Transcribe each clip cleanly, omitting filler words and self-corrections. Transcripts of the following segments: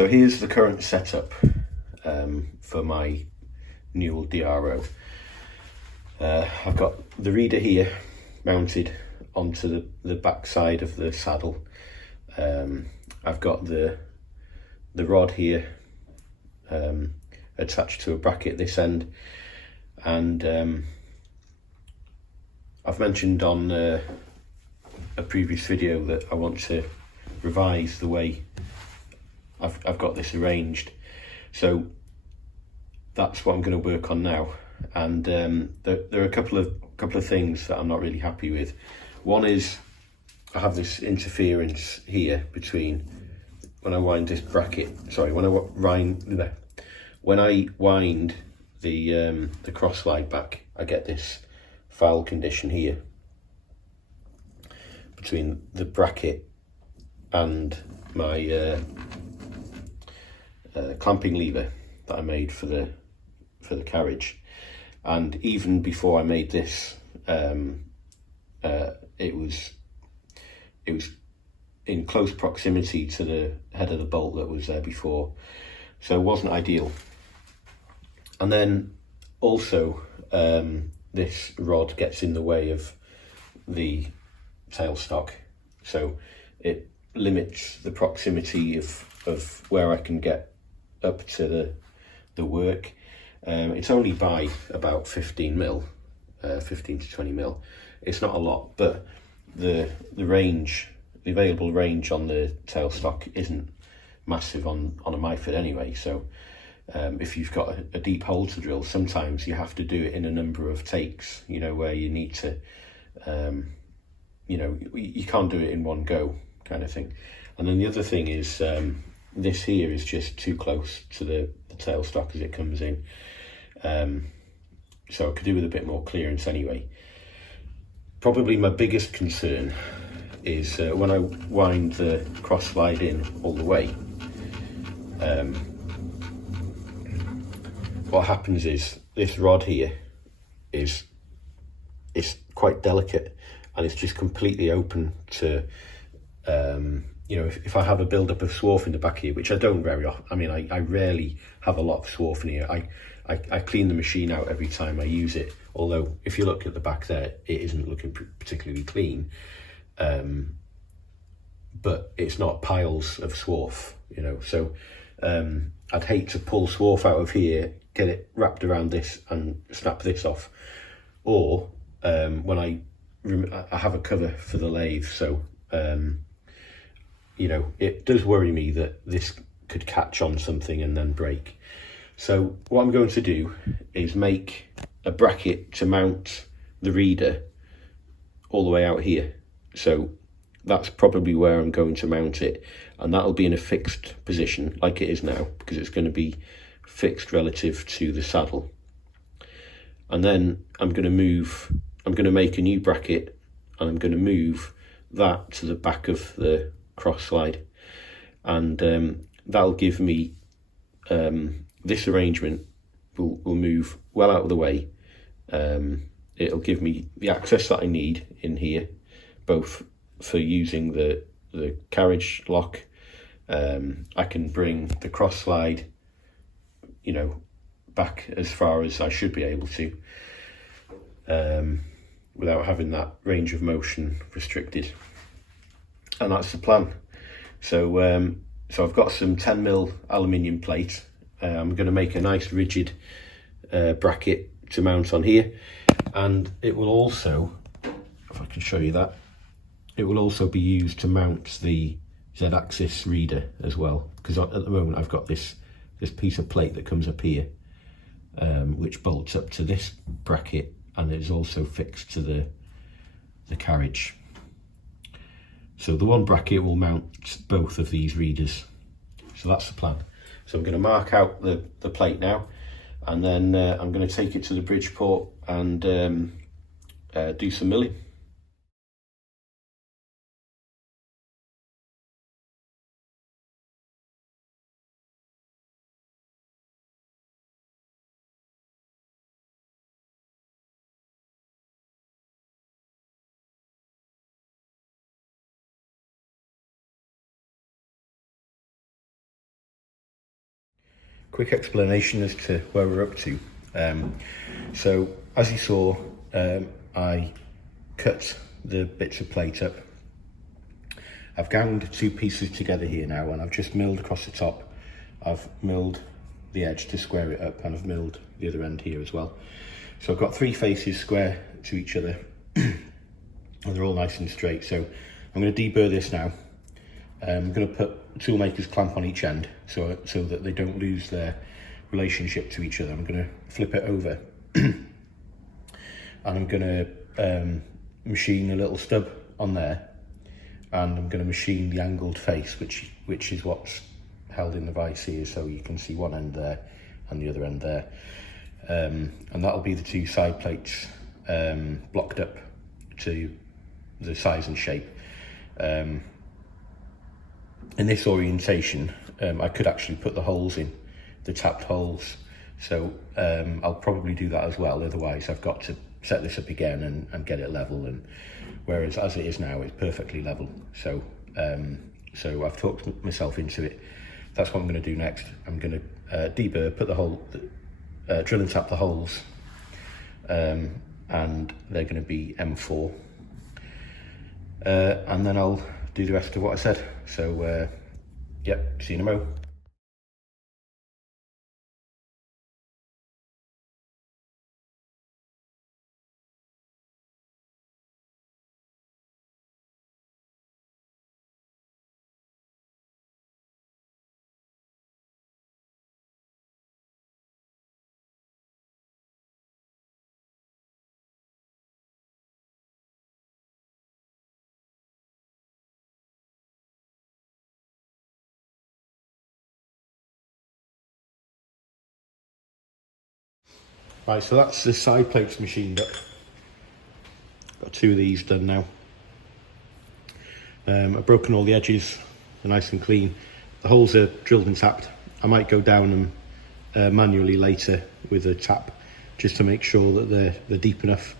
So here's the current setup for my Newall DRO. I've got the reader here mounted onto the back side of the saddle. I've got the rod here attached to a bracket this end, and I've mentioned on a previous video that I want to revise the way I've got this arranged, so that's what I'm going to work on now. And there are a couple of things that I'm not really happy with. One is I have this interference here between when I wind this bracket. Sorry, when I wind the cross slide back, I get this foul condition here between the bracket and my clamping lever that I made for the carriage. And even before I made this, it was in close proximity to the head of the bolt that was there before, so it wasn't ideal. And then also this rod gets in the way of the tailstock, so it limits the proximity of where I can get up to the work. It's only by about 15 to 20 mil. It's not a lot, but the available range on the tailstock isn't massive on a Myford anyway. So if you've got a deep hole to drill, sometimes you have to do it in a number of takes, where you need to, you can't do it in one go, kind of thing. And then the other thing is this here is just too close to the tailstock as it comes in. So I could do with a bit more clearance anyway. Probably my biggest concern is when I wind the cross slide in all the way, what happens is this rod here is quite delicate, and it's just completely open to if I have a build-up of swarf in the back here, which I don't very often. I mean, I rarely have a lot of swarf in here. I clean the machine out every time I use it, although if you look at the back there, it isn't looking particularly clean, but it's not piles of swarf, so I'd hate to pull swarf out of here, get it wrapped around this and snap this off. Or when I have a cover for the lathe, so it does worry me that this could catch on something and then break. So what I'm going to do is make a bracket to mount the reader all the way out here. So that's probably where I'm going to mount it, and that'll be in a fixed position like it is now, because it's going to be fixed relative to the saddle. And then I'm going to make a new bracket, and I'm going to move that to the back of the cross slide, and that'll give me this arrangement will move well out of the way. It'll give me the access that I need in here, both for using the carriage lock. I can bring the cross slide back as far as I should be able to, without having that range of motion restricted. And that's the plan. So so I've got some 10mm aluminium plate. I'm going to make a nice rigid bracket to mount on here, and it will also, if I can show you that, it will also be used to mount the Z-axis reader as well, because at the moment I've got this piece of plate that comes up here, which bolts up to this bracket, and is also fixed to the carriage. So the one bracket will mount both of these readers. So that's the plan. So I'm going to mark out the plate now, and then I'm going to take it to the Bridgeport and do some milling. quick explanation as to where we're up to. So as you saw, I cut the bits of plate up. I've ganged 2 pieces together here now, and I've just milled across the top. I've milled the edge to square it up, and I've milled the other end here as well. So I've got 3 faces square to each other and they're all nice and straight. So I'm going to deburr this now. I'm going to put a toolmaker's clamp on each end so that they don't lose their relationship to each other. I'm going to flip it over and I'm going to machine a little stub on there, and I'm going to machine the angled face, which is what's held in the vise here, so you can see one end there and the other end there. And that'll be the 2 side plates blocked up to the size and shape. In this orientation, I could actually put the holes in, the tapped holes, so I'll probably do that as well. Otherwise I've got to set this up again and get it level, and whereas as it is now it's perfectly level. So so I've talked myself into it. That's what I'm going to do next. I'm going to deburr, put the hole, drill and tap the holes, and they're going to be M4, and then I'll do the rest of what I said. So yep, see you in a mo. Right, so that's the side plates machined up. Got 2 of these done now. I've broken all the edges, they're nice and clean. The holes are drilled and tapped. I might go down them manually later with a tap, just to make sure that they're deep enough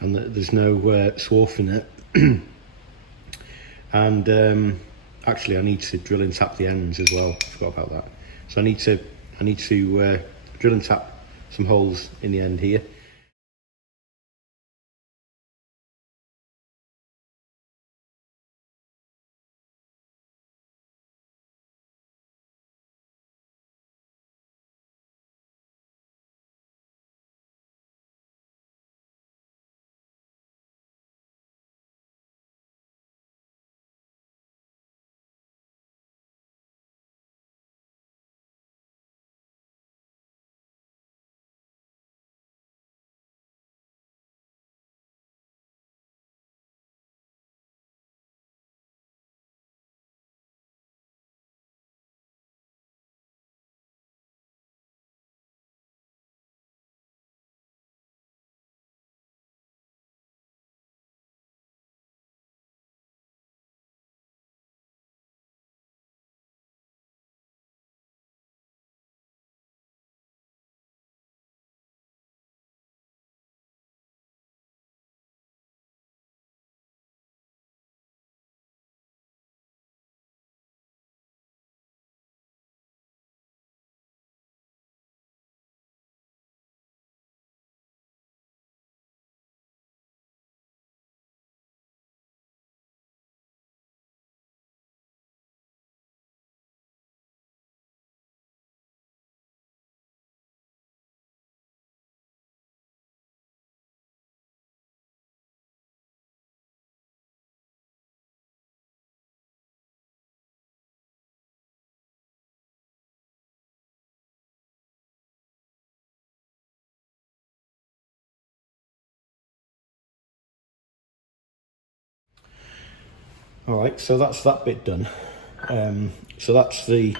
and that there's no swarf in it. And actually I need to drill and tap the ends as well. I forgot about that. So I need to drill and tap some holes in the end here. All right, so that's that bit done. So that's the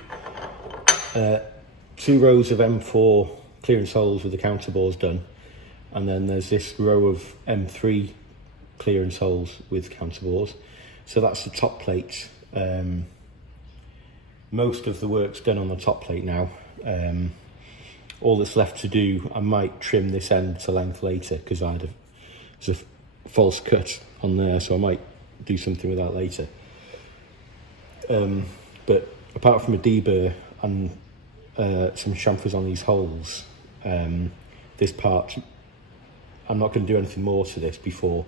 2 rows of M4 clearance holes with the counterbores done, and then there's this row of M3 clearance holes with counterbores. So that's the top plate. Most of the work's done on the top plate now. All that's left to do, I might trim this end to length later, because there's a false cut on there, so I might do something with that later. But apart from a deburr and some chamfers on these holes. This part, I'm not going to do anything more to this before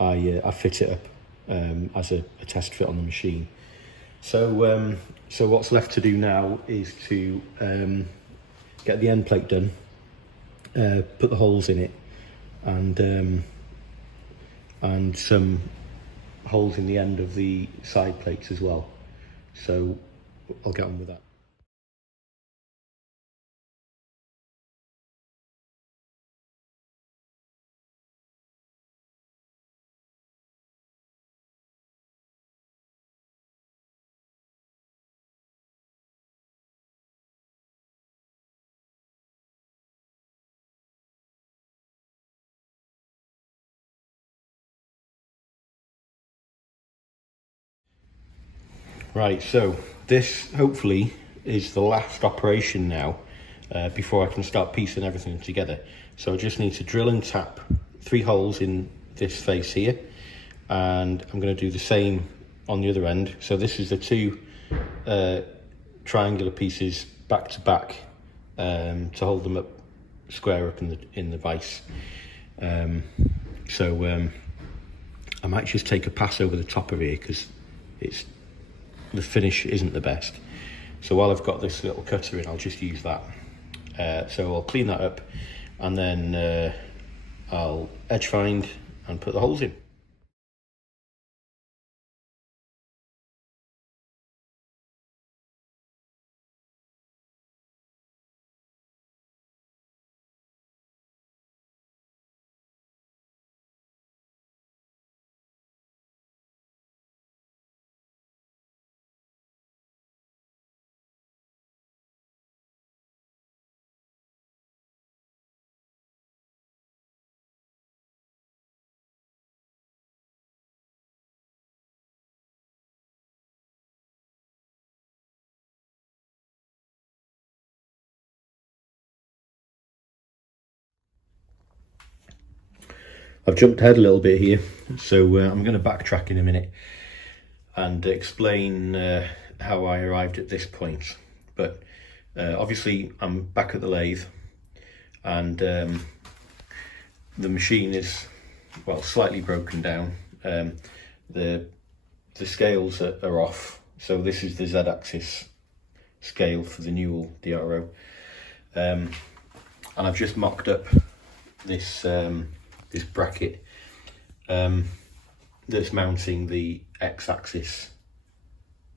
I fit it up as a test fit on the machine. So so what's left to do now is to get the end plate done, put the holes in it, and some holes in the end of the side plates as well. So I'll get on with that. Right, so this hopefully is the last operation now before I can start piecing everything together. So I just need to drill and tap 3 holes in this face here, and I'm going to do the same on the other end. So this is the 2 triangular pieces back to back to hold them up square up in the vise. I might just take a pass over the top of here because the finish isn't the best. So while I've got this little cutter in, I'll just use that. So I'll clean that up, and then I'll edge find and put the holes in. I've jumped ahead a little bit here, so I'm going to backtrack in a minute and explain how I arrived at this point. But obviously I'm back at the lathe, and the machine is, well, slightly broken down. The scales are off, so this is the Z-axis scale for the Newall DRO, and I've just mocked up this this bracket that's mounting the X-axis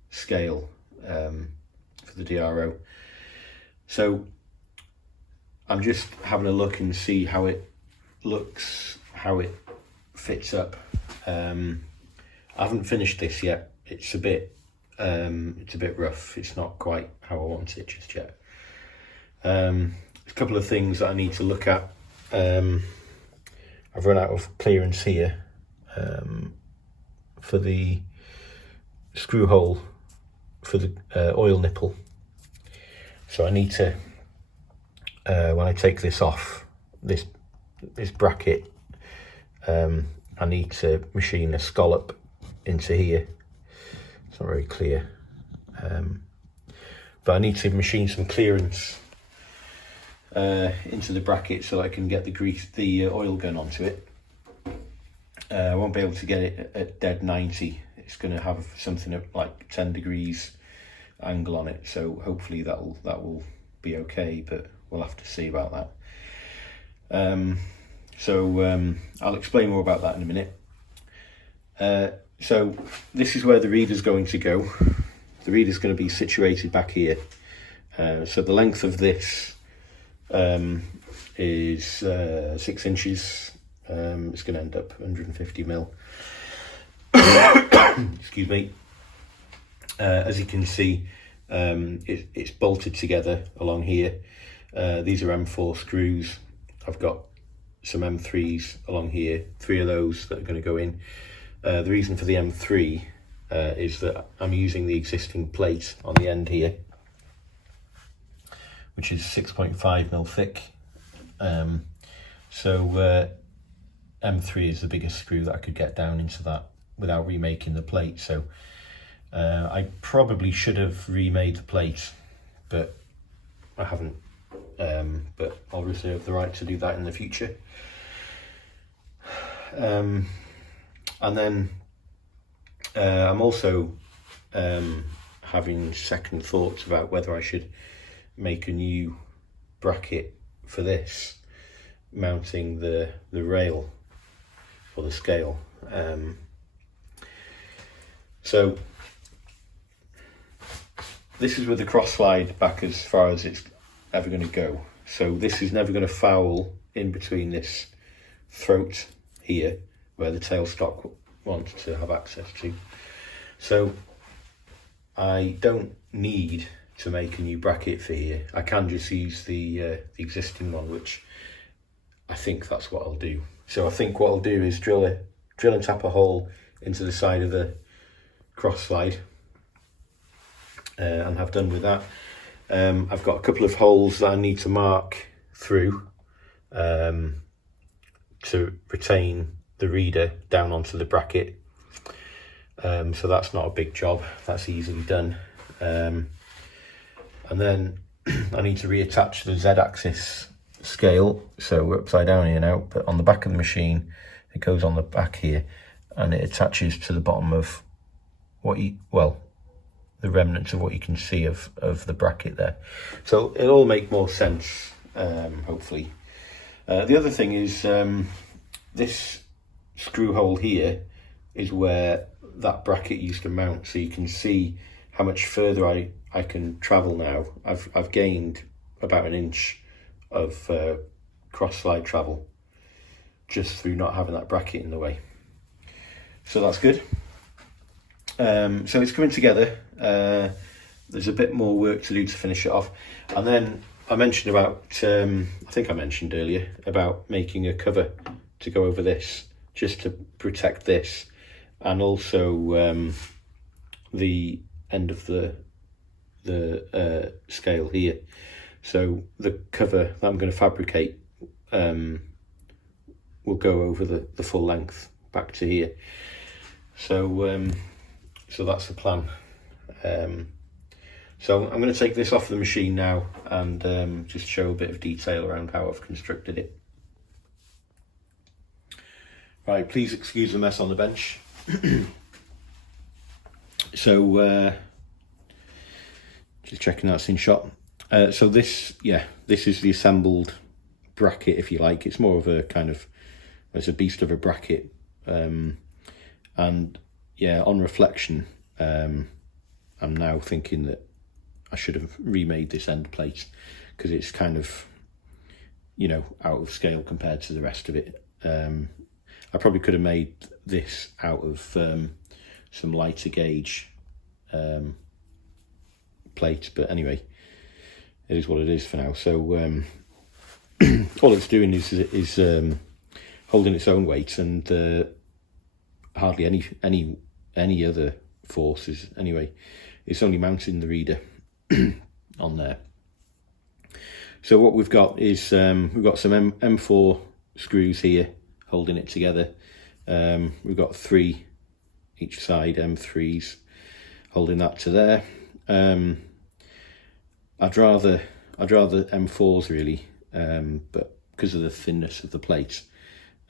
scale for the DRO. So I'm just having a look and see how it looks, how it fits up. I haven't finished this yet. It's a bit rough. It's not quite how I want it just yet. There's a couple of things that I need to look at. I've run out of clearance here for the screw hole for the oil nipple. So I need to, when I take this off, this bracket, I need to machine a scallop into here. It's not very clear, but I need to machine some clearance into the bracket so that I can get the oil gun onto it. I won't be able to get it at dead 90. It's going to have something at like 10 degrees angle on it, so hopefully that will be okay, but we'll have to see about that. I'll explain more about that in a minute. So this is where the reader's going to go. The reader's going to be situated back here. So the length of this is 6 inches. It's going to end up 150 mil. Excuse me. As you can see, it's bolted together along here. These are M4 screws. I've got some M3s along here, 3 of those that are going to go in. The reason for the M3 is that I'm using the existing plate on the end here, which is 6.5 mil thick. M3 is the biggest screw that I could get down into that without remaking the plate. So I probably should have remade the plate, but I haven't, but I'll reserve the right to do that in the future. And then I'm also having second thoughts about whether I should make a new bracket for this, mounting the rail for the scale. So this is with the cross slide back as far as it's ever going to go. So this is never going to foul in between this throat here where the tailstock wants to have access to. So I don't need to make a new bracket for here. I can just use the existing one, which I think that's what I'll do. So I think what I'll do is drill and tap a hole into the side of the cross slide, and have done with that. I've got a couple of holes that I need to mark through to retain the reader down onto the bracket. So that's not a big job, that's easily done. And then I need to reattach the Z-axis scale, so we're upside down here now, but on the back of the machine it goes on the back here and it attaches to the bottom of the remnants of what you can see of the bracket there. So it'll all make more sense, hopefully. The other thing is this screw hole here is where that bracket used to mount, so you can see how much further I can travel now. I've gained about 1 inch of cross slide travel just through not having that bracket in the way. So that's good. So it's coming together. There's a bit more work to do to finish it off. And then I mentioned about, I think I mentioned earlier, about making a cover to go over this, just to protect this, and also the end of the scale here. So the cover that I'm going to fabricate will go over the full length back to here. So so that's the plan. So I'm going to take this off the machine now and just show a bit of detail around how I've constructed it. Right, please excuse the mess on the bench. So just checking that's in shot. So this is the assembled bracket, if you like. It's more of a kind of, it's a beast of a bracket. And yeah, on reflection, I'm now thinking that I should have remade this end plate, because it's kind of, you know, out of scale compared to the rest of it. I probably could have made this out of some lighter gauge plate, but anyway, it is what it is for now. So all it's doing is holding its own weight, and hardly any other forces anyway. It's only mounting the reader on there. So what we've got is we've got some M4 screws here holding it together. We've got 3 each side, M3s, holding that to there. I'd rather M4s really, but because of the thinness of the plate,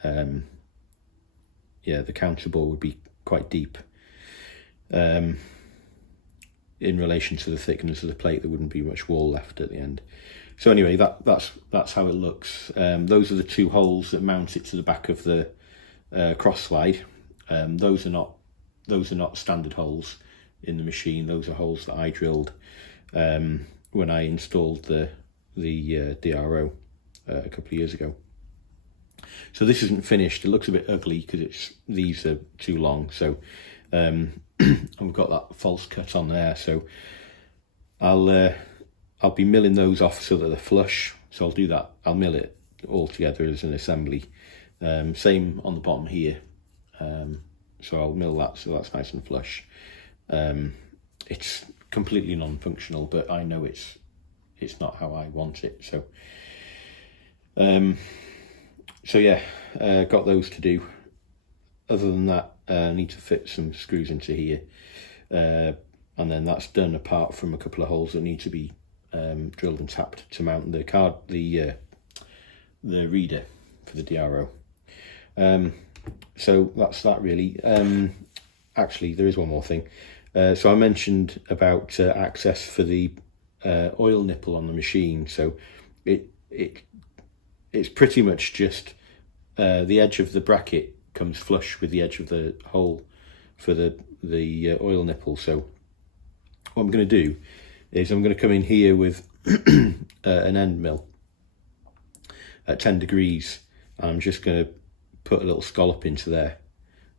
yeah, the counterbore would be quite deep. In relation to the thickness of the plate, there wouldn't be much wall left at the end. So anyway, that's how it looks. Those are the 2 holes that mount it to the back of the cross slide. Those are not standard holes in the machine. Those are holes that I drilled when I installed the DRO a couple of years ago. So this isn't finished. It looks a bit ugly because these are too long. So and we've got that false cut on there. So I'll be milling those off so that they're flush. So I'll do that. I'll mill it all together as an assembly. Same on the bottom here. So I'll mill that so that's nice and flush. It's completely non-functional, but I know it's not how I want it. So so yeah, got those to do. Other than that, I need to fit some screws into here, and then that's done, apart from a couple of holes that need to be drilled and tapped to mount the reader for the DRO. So that's that really. Actually, there is one more thing. So I mentioned about access for the oil nipple on the machine. So it's pretty much just the edge of the bracket comes flush with the edge of the hole for the oil nipple. So what I'm going to do is I'm going to come in here with an end mill at 10 degrees. I'm just going to put a little scallop into there,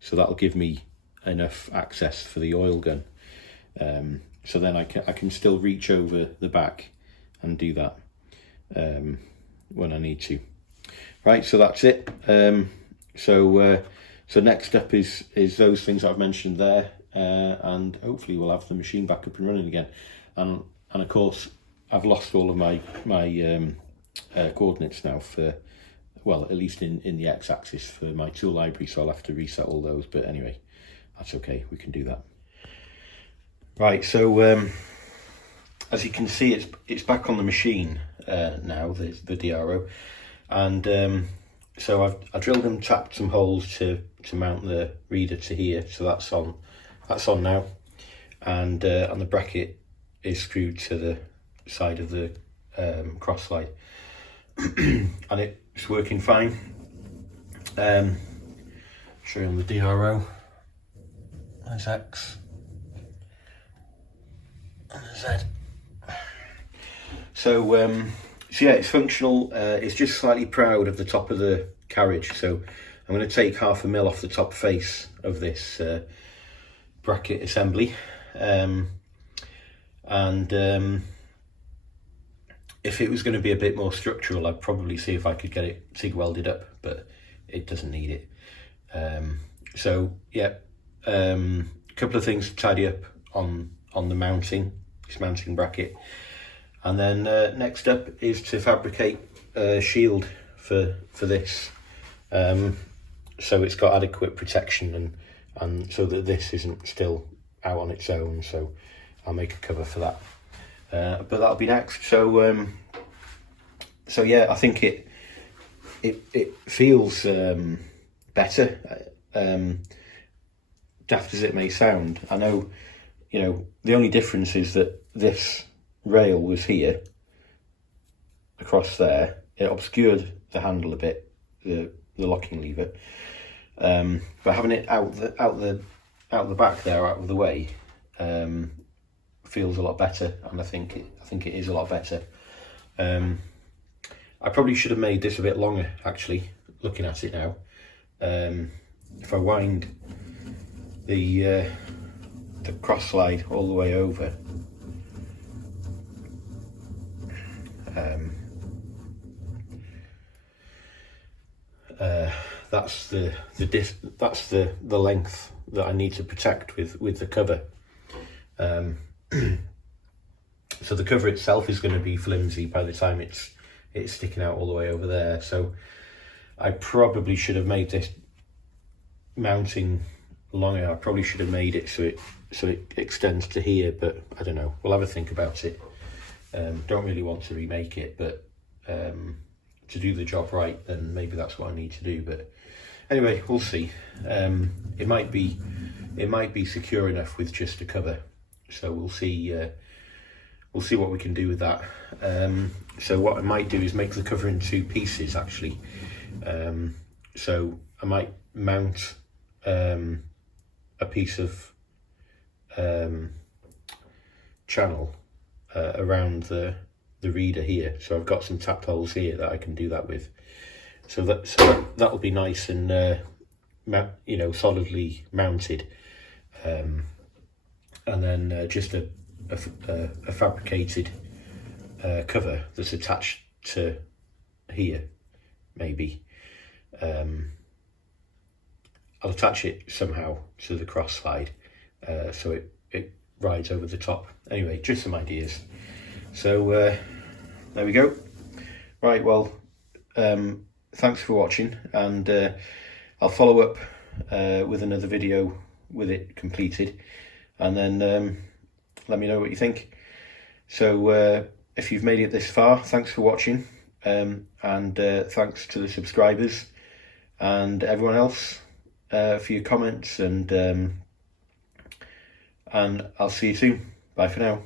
so that'll give me enough access for the oil gun. So then I can still reach over the back and do that when I need to. Right, so that's it. So next up is those things that I've mentioned there, and hopefully we'll have the machine back up and running again. And of course, I've lost all of my coordinates now for, well, at least in the x-axis for my tool library, so I'll have to reset all those. But anyway, that's okay, we can do that. Right, so as you can see, it's back on the machine now, the DRO, and so I drilled and tapped some holes to mount the reader to here, so that's on now, and the bracket is screwed to the side of the cross slide, and it's working fine. Show you on the DRO. There's X and Z. So yeah, it's functional. It's just slightly proud of the top of the carriage, so I'm going to take 1/2 mil off the top face of this bracket assembly, and if it was going to be a bit more structural, I'd probably see if I could get it TIG welded up, but it doesn't need it. So yeah, a couple of things to tidy up on the this mounting bracket, and then next up is to fabricate a shield for this, so it's got adequate protection and so that this isn't still out on its own. So I'll make a cover for that, but that'll be next. So so yeah, I think it feels better, daft as it may sound. I know, you know, the only difference is that this rail was here across there. It obscured the handle a bit, the locking lever, but having it out the back there, out of the way, feels a lot better, and I think it is a lot better. I probably should have made this a bit longer, actually, looking at it now. If I wind the cross slide all the way over, that's the length that I need to protect with the cover. So the cover itself is going to be flimsy by the time it's sticking out all the way over there. So I probably should have made this mounting longer. I probably should have made it so it extends to here, but I don't know. We'll have a think about it. Don't really want to remake it, but to do the job right, then maybe that's what I need to do. But anyway, we'll see. It might be secure enough with just a cover, so we'll see. We'll see what we can do with that. So what I might do is make the cover in 2 pieces, actually. So I might mount a piece of channel around the reader here. So I've got some tapped holes here that I can do that with. So that'll be nice and you know, solidly mounted. And then just a fabricated cover that's attached to here, maybe. I'll attach it somehow to the cross slide, so it rides over the top. Anyway, just some ideas. So there we go. Right, well, thanks for watching, and I'll follow up with another video with it completed, and then let me know what you think. So if you've made it this far, thanks for watching, and thanks to the subscribers and everyone else for your comments, and I'll see you soon. Bye for now.